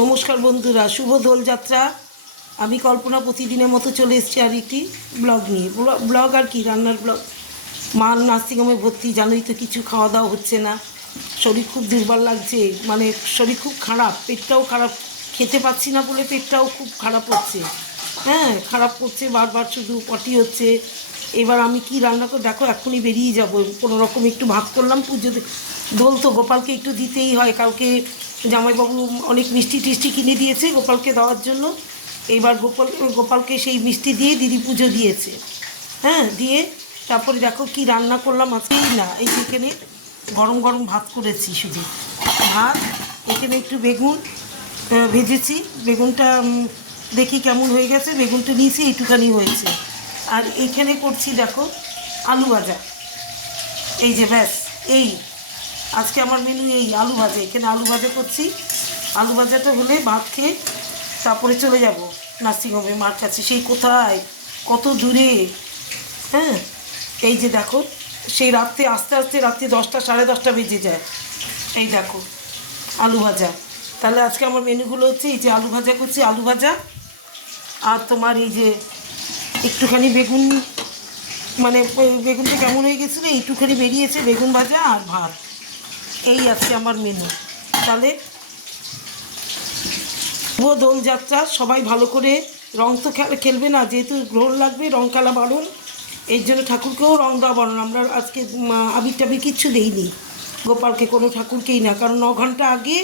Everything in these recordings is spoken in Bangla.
নমস্কার বন্ধুরা, শুভ দোলযাত্রা। আমি কল্পনা প্রতিদিনের মতো চলে এসেছি আর একটি ব্লগ নিয়ে। ব্লগ আর কি, রান্নার ব্লগ। মা নার্সিংহোমে ভর্তি, জানোই তো, কিছু খাওয়া দাওয়া হচ্ছে না, শরীর খুব দুর্বল লাগছে, মানে শরীর খুব খারাপ, পেটটাও খারাপ, খেতে পাচ্ছি না বলে পেটটাও খুব খারাপ হচ্ছে। হ্যাঁ, খারাপ করছে, বারবার শুধু পটি হচ্ছে। এবার আমি কি রান্না করে, দেখো এখনই বেরিয়ে যাবো, কোনো রকম একটু ভাগ করলাম। পুজো দোল তো গোপালকে একটু দিতেই হয়। কালকে জামাইবাবু অনেক মিষ্টি টিষ্টি কিনে দিয়েছে গোপালকে দেওয়ার জন্য। এইবার গোপালকে সেই মিষ্টি দিয়ে দিদি পুজো দিয়েছে। হ্যাঁ, দিয়ে তারপরে দেখো কি রান্না করলাম আজকেই না, এই এখানে গরম গরম ভাত করেছি, শুধু ভাত। এখানে একটু বেগুন ভেজেছি, বেগুনটা দেখি কেমন হয়ে গেছে, বেগুনটা নিয়েছি, এইটুখানি হয়েছে। আর এইখানে করছি দেখো আলু ভাজা। এই যে ব্যাস, এই আজকে আমার মেনু এই আলু ভাজা। এখানে আলু ভাজা করছি। আলু ভাজাটা হলে ভাত খেয়ে তারপরে চলে যাব নার্সিংহোমে মার কাছে। সেই কোথায়, কত দূরে। হ্যাঁ, এই যে দেখো, সেই রাত্রে আস্তে আস্তে রাত্রে 10টা সাড়ে 10টা বেজে যায়। এই দেখো আলু ভাজা। তাহলে আজকে আমার মেনুগুলো হচ্ছে এই যে আলু ভাজা করছি, আলু ভাজা, আর তোমার এই যে একটুখানি বেগুন, মানে বেগুনটা কেমন হয়ে গেছিলো, একটুখানি বেরিয়েছে, বেগুন ভাজা আর ভাত। এই আজকে আমার মেনু। তাহলে শুভ দোলযাত্রা। সবাই ভালো করে রং তো খেলবে না, যেহেতু গ্রহণ লাগবে, রং খেলা বারণ। এর জন্য ঠাকুরকেও রং দেওয়া বারণ। আমরা আজকে আবির টাবির কিচ্ছু দিইনি গোপালকে, কোনো ঠাকুরকেই না, কারণ 9 ঘন্টা আগে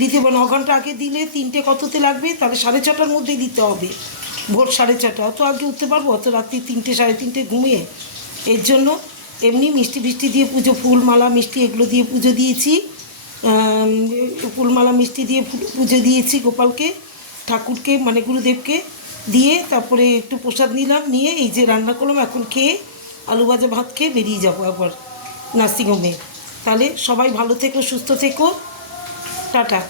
দিতে হবে। 9 ঘন্টা আগে দিলে 3টে কততে লাগবে, তাহলে 6:30টার মধ্যেই দিতে হবে। ভোর 6:30, অত আগে উঠতে পারবো? অত রাত্রি 3টে সাড়ে 3টে ঘুমিয়ে? এর জন্য এমনি মিষ্টি ফিষ্টি দিয়ে পুজো, ফুলমালা মিষ্টি এগুলো দিয়ে পুজো দিয়েছি। ফুলমালা মিষ্টি দিয়ে পুজো দিয়েছি গোপালকে, ঠাকুরকে মানে গুরুদেবকে দিয়ে। তারপরে একটু প্রসাদ নিলাম, নিয়ে এই যে রান্না করলাম, এখন খেয়ে আলু ভাজা ভাত খেয়ে বেরিয়ে যাবো একবার নার্সিংহোমে। তাহলে সবাই ভালো থেকো, সুস্থ থেকো, টাটা।